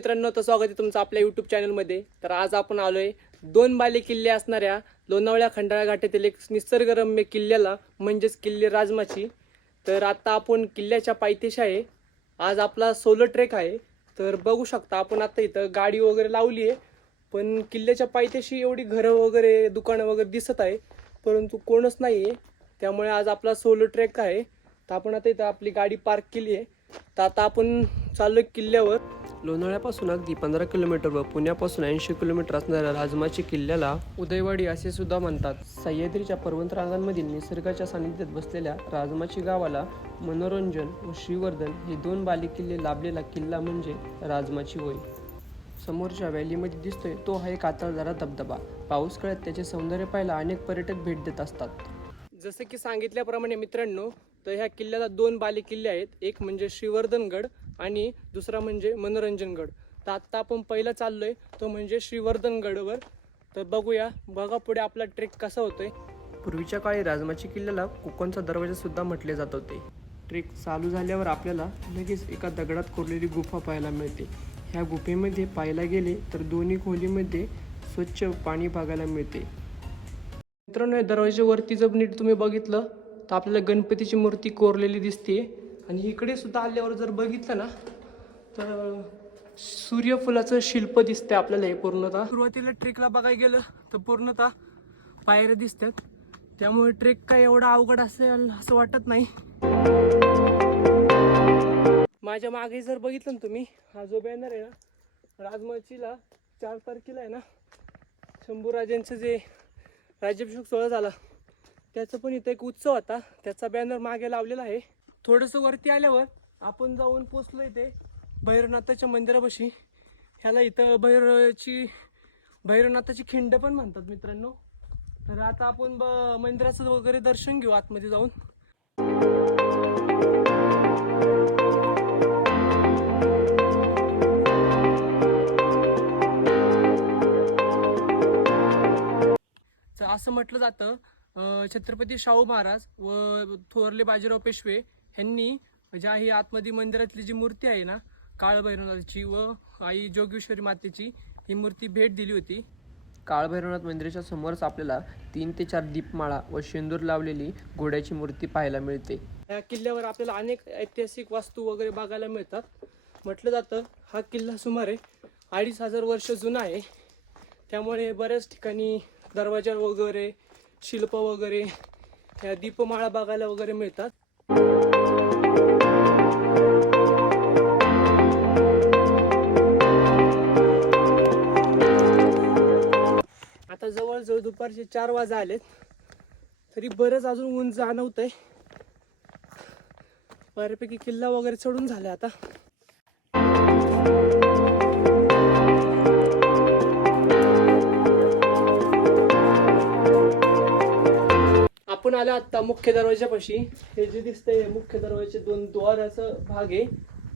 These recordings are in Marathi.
मित्रांनो तर स्वागत आहे तुमचं आपल्या युट्यूब चॅनलमध्ये तर आज आपण आलोय दोन बाले किल्ले असणाऱ्या लोणावळ्या खंडाळा घाटातील एक निसर्गरम्य किल्ल्याला म्हणजेच किल्ले राजमाची. तर आता आपण किल्ल्याच्या पायथ्याशी आहे. आज आपला सोलो ट्रेक आहे. तर बघू शकता आपण आता इथं गाडी वगैरे लावली आहे. पण किल्ल्याच्या पायथ्याशी एवढी घरं वगैरे दुकानं वगैरे दिसत आहे. परंतु कोणच नाही आहे त्यामुळे आज आपला सोलो ट्रेक आहे. तर आपण आता इथं आपली गाडी पार्क केली आहे. तर आता आपण चाललो किल्ल्यावर लोणाळ्यापासून अगदी पंधरा किलोमीटर व पुण्यापासून ऐंशी किलोमीटर असणाऱ्या राजमाची किल्ल्याला उदयवाडी असे सुद्धा म्हणतात. सह्याद्रीच्या पर्वत रांगांमधील निसर्गाच्या सानिध्यात बसलेल्या राजमाची गावाला मनोरंजन व श्रीवर्धन हे दोन बालेकिल्ले लाभलेला किल्ला म्हणजे राजमाची होय. समोरच्या व्हॅलीमध्ये दिसतोय तो हा एक आतळदारा धबधबा. पाऊस काळात त्याचे सौंदर्य पाहायला अनेक पर्यटक भेट देत असतात. जसं की सांगितल्याप्रमाणे मित्रांनो तर ह्या किल्ल्याला दोन बाले किल्ले आहेत. एक म्हणजे श्रीवर्धनगड आणि दुसरा म्हणजे मनोरंजनगड तर आत्ता आपण पहिला चाललोय तो म्हणजे श्रीवर्धनगडवर तर बघूया बघा पुढे आपला ट्रेक कसा होतोय. पूर्वीच्या काळी राजमाची किल्ल्याला कोकणचा दरवाजा सुद्धा म्हटले जात होते. ट्रेक चालू झाल्यावर आपल्याला लगेच एका दगडात कोरलेली गुफा पाहायला मिळते. ह्या गुफेमध्ये पाहायला गेले तर दोन्ही खोलीमध्ये स्वच्छ पाणी बघायला मिळते. मित्रांनो या दरवाज्यावरती जर नीट तुम्ही बघितलं तर आपल्याला गणपतीची मूर्ती कोरलेली दिसते आणि इकडे सुद्धा आल्यावर जर बघितलं ना तर सूर्यफुलाचं शिल्प दिसतंय आपल्याला हे पूर्णतः. सुरुवातीला ट्रेकला बघायला गेलं तर पूर्णतः पायऱ्या दिसतात. त्यामुळे ट्रेक काय एवढा अवघड असेल असं वाटत नाही. माझ्या मागे जर बघितलं ना तुम्ही हा जो बॅनर आहे ना राजमचीला चार तारखेला आहे ना शंभूराजांचं जे राज्याभिषेक सोहळा झाला त्याचं पण इथं एक उत्सव होता. त्याचा बॅनर मागे लावलेला आहे. थोडंसं वरती आल्यावर आपण जाऊन पोचलो इथे भैरवनाथाच्या मंदिरापाशी. ह्याला इथं भैरवची भैरवनाथाची खिंड पण म्हणतात मित्रांनो. तर आता आपण ब मंदिराचं वगैरे दर्शन घेऊ आतमध्ये जाऊन. तर असं म्हटलं जातं छत्रपती शाहू महाराज व थोरले बाजीराव पेशवे ह्यांनी ज्या ही आतमध्ये मंदिरातली जी मूर्ती आहे ना काळभैरवनाथची व आई जोगेश्वरी मातेची ही मूर्ती भेट दिली होती. काळभैरवनाथ मंदिराच्या समोरच आपल्याला तीन ते चार दीपमाळा व शेंदूर लावलेली घोड्याची मूर्ती पाहायला मिळते. या किल्ल्यावर आपल्याला अनेक ऐतिहासिक वास्तू वगैरे बघायला मिळतात. म्हटलं जातं हा किल्ला सुमारे अडीच हजार वर्ष जुना आहे. त्यामुळे बऱ्याच ठिकाणी दरवाजा वगैरे शिल्प वगैरे या दीपमाळा बघायला वगैरे मिळतात. आता जवळजवळ दुपारचे चार वाजा आलेत. तरी बरंच अजून ऊन जाणवतंय. बऱ्यापैकी किल्ला वगैरे चढून झाला आता. आपण आलो आता मुख्य दरवाजापाशी हे जे दिसतंय हे मुख्य दरवाजाचे दोन द्वाराचं भाग आहे.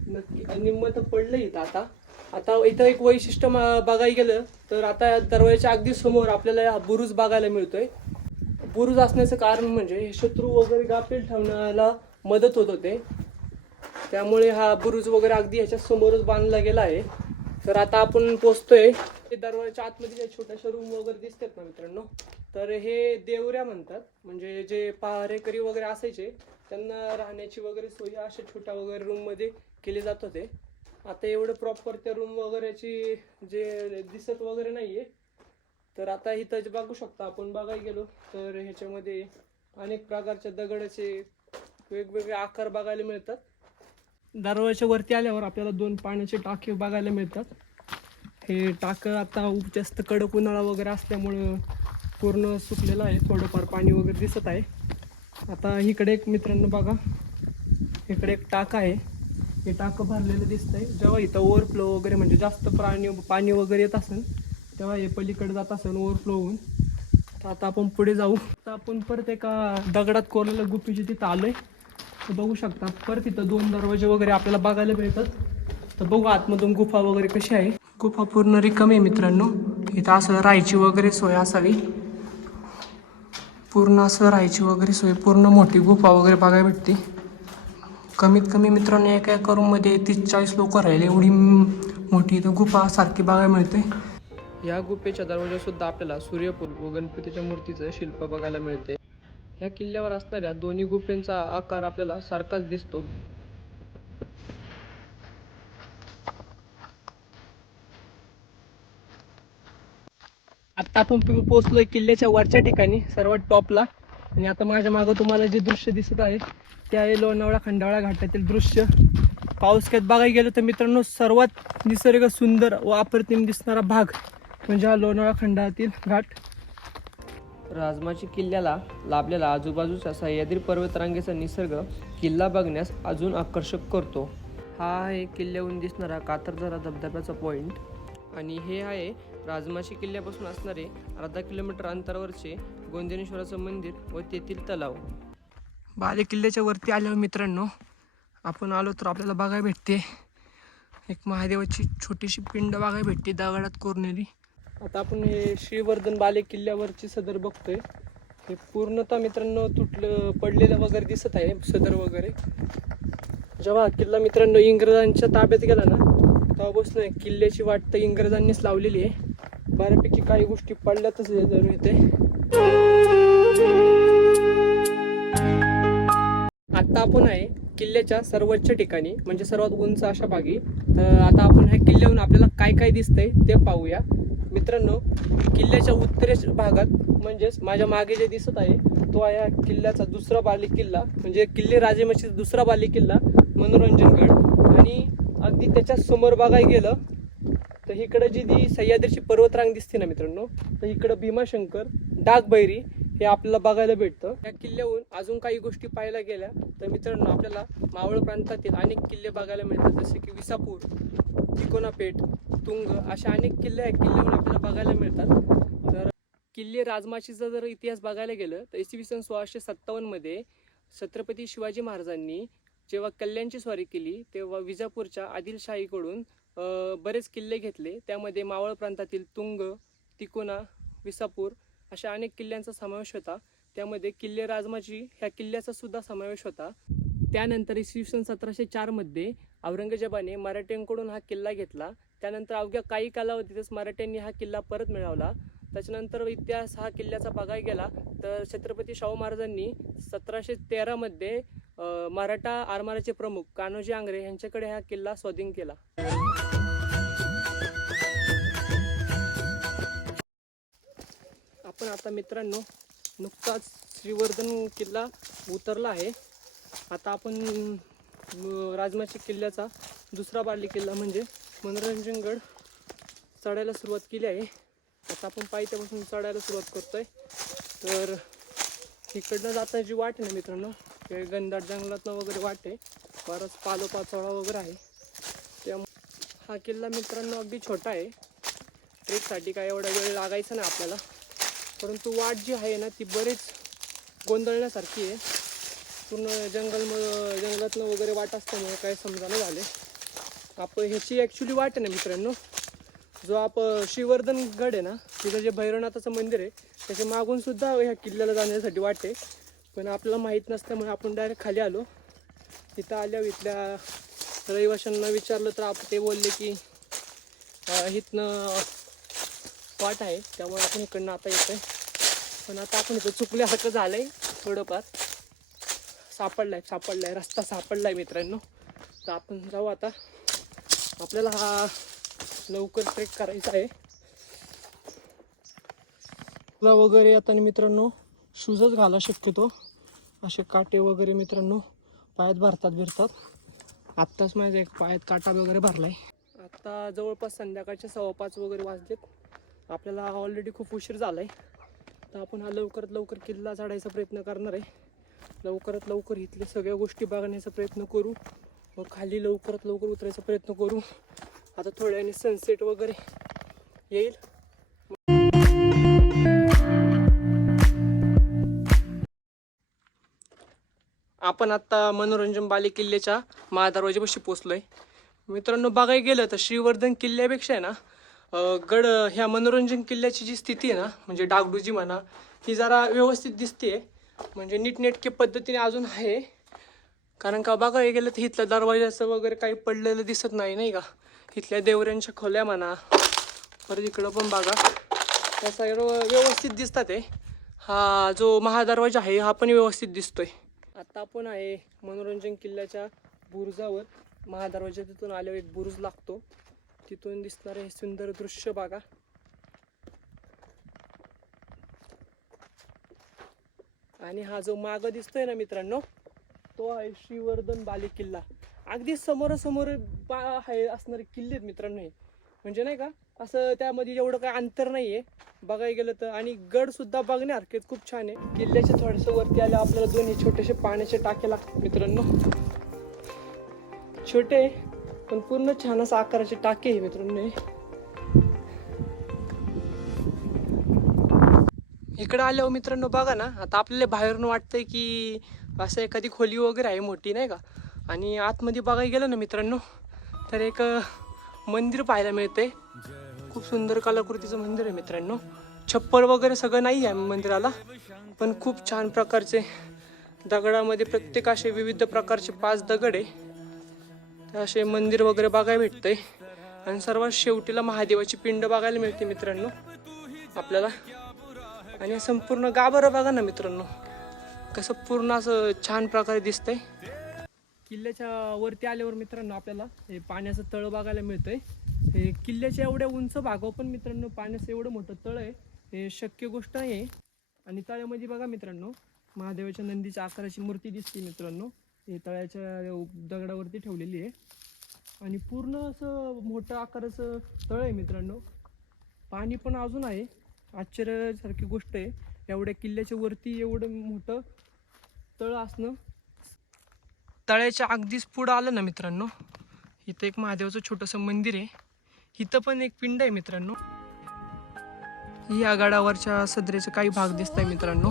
नक्की निम्मत निम्म तर पडलं इथं आता. आता इथं एक वैशिष्ट्य बघायला गेलं तर आता दरवाजाच्या अगदी समोर आपल्याला हा बुरुज बघायला मिळतोय. बुरुज असण्याचं कारण म्हणजे हे शत्रू वगैरे गाफील ठेवण्याला मदत होत होते. त्यामुळे हा बुरुज वगैरे अगदी ह्याच्या समोरच बांधला गेला आहे. तर आता आपण पोचतोय ते दरवाजाच्या आतमध्ये ज्या छोट्याशा रूम वगैरे दिसतात ना मित्रांनो तर हे देवऱ्या म्हणतात. म्हणजे जे पहारेकरी वगैरे असायचे त्यांना राहण्याची वगैरे सोय अशा छोट्या वगैरे रूममध्ये केली जात होते. आता एवढं प्रॉपर त्या रूम वगैरेची जे दिसत वगैरे नाहीये. तर आता इथं जे बघू शकता आपण. बघायला गेलो तर ह्याच्यामध्ये अनेक प्रकारच्या दगडाचे वेगवेगळे आकार बघायला मिळतात. दरवाजाच्या वरती आल्यावर आपल्याला दोन पाण्याचे टाके बघायला मिळतात. हे टाकं आता जास्त कडक उन्हाळा वगैरे असल्यामुळं पूर्ण सुकलेलं आहे. थोडंफार पाणी वगैरे दिसत आहे. आता इकडे एक मित्रांनो बघा. इकडे एक टाक आहे. हे टाकं भरलेलं दिसतंय. जेव्हा इथं ओव्हरफ्लो वगैरे म्हणजे जास्त प्राणी पाणी वगैरे येत असेल तेव्हा हे पलीकडे जात असेल ओव्हरफ्लो होऊन. तर आता आपण पुढे जाऊ. तर आपण परत एका दगडात कोरलेल्या गुप्पीची तिथं आलोय. तर बघू शकता परत तिथं दोन दरवाजे वगैरे आपल्याला बघायला मिळतात. तर बघू आतमधून गुफा वगैरे कशी आहे. गुफा पूर्ण रिकामी आहे मित्रांनो. इथं असं राहायची वगैरे सोय असावी. पूर्ण असं राहायची वगैरे सोय पूर्ण मोठी गुफा वगैरे बघायला भेटते. कमीत कमी मित्रांनो एका एका रूममध्ये तीस चाळीस लोक राहिले. एवढी मोठी इथं गुफा सारखी बघायला मिळते. या गुफेच्या दरवाजा सुद्धा आपल्याला सूर्यपूर व गणपतीच्या मूर्तीचं शिल्प बघायला मिळते. ह्या किल्ल्यावर असणाऱ्या दोन्ही गुफेंचा आकार आपल्याला सारखाच दिसतो. आता आपण पोहोचलोय किल्ल्याच्या वरच्या ठिकाणी सर्वात टॉपला आणि आता माझ्या मागं तुम्हाला जे दृश्य दिसत आहे ते आहे लोणावळा खंडाळा घाटातील दृश्य. पाऊस बघायला गेलं तर मित्रांनो सर्वात निसर्ग सुंदर व अप्रतिम दिसणारा भाग म्हणजे हा लोणावळा खंडाळातील घाट. राजमाची किल्ल्याला लाभलेला आजूबाजूचा सह्याद्री पर्वतरांगेचा निसर्ग किल्ला बघण्यास अजून आकर्षक करतो. हा आहे किल्ल्याहून दिसणारा कातरझरा धबधब्याचा पॉईंट आणि हे आहे राजमाची किल्ल्यापासून असणारे अर्धा किलोमीटर अंतरावरचे गोंदेनेश्वराचं मंदिर व तेथील तलाव. बाले किल्ल्याच्या वरती आल्यावर मित्रांनो आपण आलो तर आपल्याला बघायला भेटते. एक महादेवाची छोटीशी पिंड बघायला भेटते दगडात कोरलेली. आता आपण हे श्रीवर्धन बाले किल्ल्यावरची सदर बघतोय. हे पूर्णतः मित्रांनो तुटलं पडलेलं वगैरे दिसत आहे सदर वगैरे. जेव्हा किल्ला मित्रांनो इंग्रजांच्या ताब्यात गेला ना तेव्हापासून किल्ल्याची वाट तर इंग्रजांनीच लावलेली आहे. बऱ्यापैकी काही गोष्टी पडल्यातच जरूर येते. इथे आता आपण आहे किल्ल्याच्या सर्वोच्च ठिकाणी म्हणजे सर्वात उंच अशा भागी तर आता आपण ह्या किल्ल्याहून आपल्याला काय काय दिसतंय ते पाहूया. मित्रांनो किल्ल्याच्या उत्तरे भागात म्हणजेच माझ्या मागे जे दिसत आहे तो आहे या किल्ल्याचा दुसरा बाली किल्ला. म्हणजे किल्ले राजेमाशीचा दुसरा बाली किल्ला मनोरंजनगड आणि अगदी त्याच्यासमोर बघायला गेलं तर इकडं जी ती सह्याद्रीची पर्वतरांग दिसते ना मित्रांनो तर इकडं भीमाशंकर डागबैरी हे आपल्याला बघायला भेटतं. या किल्ल्याहून अजून काही गोष्टी पाहायला गेल्या तर मित्रांनो आपल्याला मावळ प्रांतातील अनेक किल्ले बघायला मिळतात जसे की विसापूर तिकोनापेठ तुंग अशा अनेक किल्ले या किल्ल्याहून आपल्याला बघायला मिळतात. तर किल्ले राजमाशीचा जर इतिहास बघायला गेलं तर इसवी सन सोळाशे सत्तावन्नमध्ये छत्रपती शिवाजी महाराजांनी जेव्हा कल्याणची स्वारी केली तेव्हा विजापूरच्या आदिलशाहीकडून बरेच किल्ले घेतले. त्यामध्ये मावळ प्रांतातील तुंग तिकोना विसापूर अशा अनेक किल्ल्यांचा समावेश होता. त्यामध्ये किल्ले राजमाची ह्या किल्ल्याचा सुद्धा समावेश होता. त्यानंतर इसवी सन सतराशे चारमध्ये औरंगजेबाने मराठ्यांकडून हा किल्ला घेतला. त्यानंतर अवघ्या काही कालावधीतच मराठ्यांनी हा किल्ला परत मिळवला. त्याच्यानंतर इतिहास हा किल्ल्याचा बघायला गेला तर छत्रपती शाहू महाराजांनी सतराशे तेरामध्ये मराठा आरमाराचे प्रमुख कान्होजी आंग्रे यांच्याकडे हा किल्ला स्वाधीन केला. आपण आता मित्रांनो नुकताच श्रीवर्धन किल्ला उतरला आहे. आता आपण राजमाची किल्ल्याचा दुसरा बारली किल्ला म्हणजे मनोरंजनगड चढायला सुरुवात केली आहे. आता आपण पायथ्यापासून चढायला सुरुवात करतोय. तर इकडनं जाताची वाट आहे ना मित्रांनो? हे गंधाट जंगलातनं वगैरे वाटे आहे. बराच पालोपाचोळा वगैरे आहे. त्यामुळे हा किल्ला मित्रांनो अगदी छोटा आहे. ट्रेकसाठी काय एवढा वेळ लागायचा नाही आपल्याला. परंतु वाट जी आहे ना ती बरीच गोंधळण्यासारखी आहे. पूर्ण जंगल जंगलातनं वगैरे वाट असल्यामुळे काय समजायला झाले. आपण ह्याची ॲक्च्युली वाट आहे ना मित्रांनो. जो आप श्रीवर्धन गड आहे ना तिथं जे भैरवनाथाचं मंदिर आहे त्याच्या मागून सुद्धा ह्या किल्ल्याला जाण्यासाठी वाटते पण आपल्याला माहीत नसल्यामुळे आपण डायरेक्ट खाली आलो. तिथं आल्यावर इथल्या रहिवाशांना विचारलं तर आप ते बोलले की इथनं वाट आहे. त्यामुळे आपण इकडनं आता येतो आहे पण आता आपण इथं चुकल्यासारखं आहे थोडंफार. सापडलाय सापडलाय. रस्ता सापडलाय मित्रांनो. तर आपण जाऊ आता. आपल्याला हा लवकर ट्रेक करायचा आहे. वगैरे आता मित्रांनो शूजच घाला शक्यतो. असे काटे वगैरे मित्रांनो पायात भरतात बिरतात आत्ताच माझ्या एक पायात काटा वगैरे भरला आहे आत्ता जवळपास संध्याकाळचे सव्वा पाच वगैरे वाजलेत. आपल्याला ऑलरेडी खूप उशीर झाला आहे तर आपण हा लवकरात लवकर किल्ला चढायचा प्रयत्न करणार आहे. लवकरात लवकर इथल्या सगळ्या गोष्टी बघण्याचा प्रयत्न करू. मग खाली लवकरात लवकर उतरायचा प्रयत्न करू. आता थोड्या वेळाने सनसेट वगैरे येईल. आपण आता मनोरंजन बाले किल्ल्याच्या महादरवाजेपाशी पोचलोय मित्रांनो बघायला गेलं तर श्रीवर्धन किल्ल्यापेक्षा आहे ना गड ह्या मनोरंजन किल्ल्याची जी स्थिती आहे ना म्हणजे डागडुजी म्हणा ही जरा व्यवस्थित दिसते. म्हणजे नीटनेटके पद्धतीने अजून आहे. कारण का बघायला गेलं तर इथल्या दरवाजाचं वगैरे काही पडलेलं दिसत नाही नाही का? इथल्या देवऱ्यांच्या खोल्या म्हणा परत इकडं पण बघा. त्या सर्व व्यवस्थित दिसतात आहे. हा जो महादरवाजा आहे हा पण व्यवस्थित दिसतोय. आता आपण आहे मनोरंजन किल्ल्याच्या बुरुजावर. महादरवाजा तिथून आल्यावर एक बुरुज लागतो. तिथून दिसणारे हे सुंदर दृश्य बघा. आणि हा जो माग दिसतोय ना मित्रांनो तो आहे श्रीवर्धन बाले किल्ला. अगदी समोरासमोर बा आहे असणारे किल्ले आहेत मित्रांनो हे. म्हणजे नाही का असं त्यामध्ये एवढं काय अंतर नाहीये. बघायला गेलं तर. आणि गड सुद्धा बघण्यासारखे खूप छान आहे. किल्ल्याच्या थोडस वरती आले आपल्याला दोन हे छोटेसे पाण्याचे टाके लागतात मित्रांनो. छोटे आहे, पण पूर्ण छान असं आकाराचे टाके आहे मित्रांनो इकडं इकडे आल्यावर मित्रांनो बघा ना आता आपल्याला बाहेरून वाटतंय की असं एखादी खोली वगैरे आहे मोठी नाही का? आणि आतमध्ये बघायला गेलं ना मित्रांनो तर एक मंदिर पाहायला मिळतंय. खूप सुंदर कलाकृतीचं मंदिर आहे मित्रांनो. छप्पर वगैरे सगळं नाही आहे मंदिराला पण खूप छान प्रकारचे दगडामध्ये प्रत्येक असे विविध प्रकारचे पाच दगड आहे. असे मंदिर वगैरे बघायला भेटतंय. आणि सर्वात शेवटीला महादेवाची पिंड बघायला मिळते मित्रांनो आपल्याला. आणि संपूर्ण गाभारं बघा ना मित्रांनो कसं पूर्ण असं छान प्रकारे दिसतंय. किल्ल्याच्या वरती आल्यावर मित्रांनो आपल्याला हे पाण्याचं तळ बघायला मिळतंय. हे किल्ल्याच्या एवढ्या उंच भागावर पण मित्रांनो पाण्याचं एवढं मोठं तळ आहे. हे शक्य गोष्ट आहे. आणि तळ्यामध्ये बघा मित्रांनो महादेवाच्या नंदीच्या आकाराची मूर्ती दिसते मित्रांनो. हे तळ्याच्या दगडावरती ठेवलेली आहे. आणि पूर्ण असं मोठं आकाराचं तळ आहे मित्रांनो. पाणी पण अजून आहे. आश्चर्यासारखी गोष्ट आहे. एवढ्या किल्ल्याच्या वरती एवढं मोठं तळ असणं. तळ्याच्या अगदीच पुढं आलं ना मित्रांनो. इथं एक महादेवाचं छोटंसं मंदिर आहे. इथं पण एक पिंड आहे मित्रांनो. या गडावरच्या सदरेचे काही भाग दिसत आहे मित्रांनो.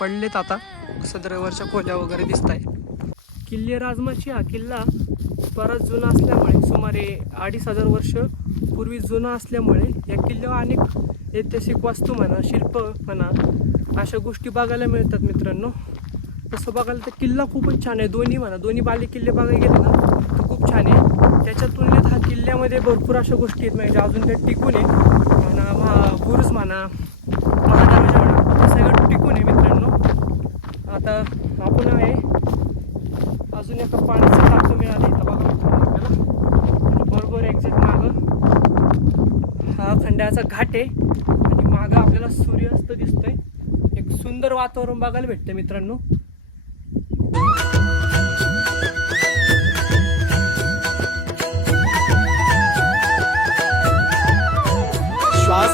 पडलेत आता. सदरेवरच्या खोल्या वगैरे दिसत आहे किल्ले राजमाची हा किल्ला बराच जुना असल्यामुळे सुमारे अडीच हजार वर्ष पूर्वी जुना असल्यामुळे या किल्ल्यावर अनेक ऐतिहासिक वास्तू म्हणा शिल्प म्हणा अशा गोष्टी बघायला मिळतात मित्रांनो. तसं बघायला तर किल्ला खूपच छान आहे. दोन्ही म्हणा दोन्ही बाले किल्ले बघायला गेले ना तर खूप छान आहे त्याच्या तुलनेत त्याच्यामध्ये भरपूर अशा गोष्टी आहेत म्हणजे अजून ते टिकून आहे म्हणा महा बुरुज म्हणा महादरवाजा म्हणजे म्हणा हे सगळं टिकून आहे मित्रांनो. आता आपण आहे अजून एका पाण्याचं टाकं मिळालं इथं बघा आपल्याला. बरोबर एक्झॅक्ट मागं. हा खंड्याचा घाट आहे. आणि मागं आपल्याला सूर्यास्त दिसतोय. एक सुंदर वातावरण बघायला भेटतं मित्रांनो.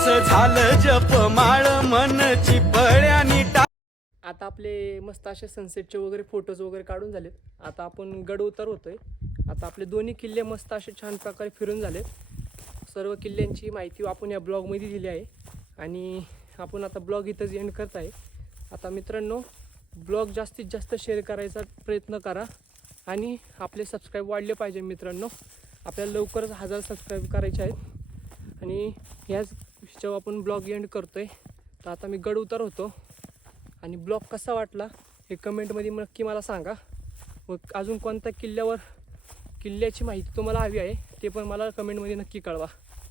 श्वास झालं जप माळ मन चिपळ्यानी टा आता आपले मस्त असे सनसेटचे वगैरे फोटोज वगैरे काढून झालेत. आता आपण गड उतार होतोय. आता आपले दोन्ही किल्ले मस्त असे छान प्रकारे फिरून झालेत. सर्व किल्ल्यांची माहिती आपण या ब्लॉगमध्ये दिली आहे. आणि आपण आता ब्लॉग इथंच एंड करत आहे आता मित्रांनो ब्लॉग जास्तीत जास्त शेअर करायचा प्रयत्न करा. आणि आपले सबस्क्राईब वाढले पाहिजे मित्रांनो. आपल्याला लवकरच हजार सबस्क्राईब करायचे आहेत. आणि ह्याच जेव्हा आपण ब्लॉग एंड करतो आहे तर आता मी गड उतार होतो. आणि ब्लॉग कसा वाटला हे कमेंटमध्ये नक्की मला सांगा. व अजून कोणत्या किल्ल्यावर किल्ल्याची माहिती तुम्हाला हवी आहे ते पण मला कमेंटमध्ये नक्की कळवा.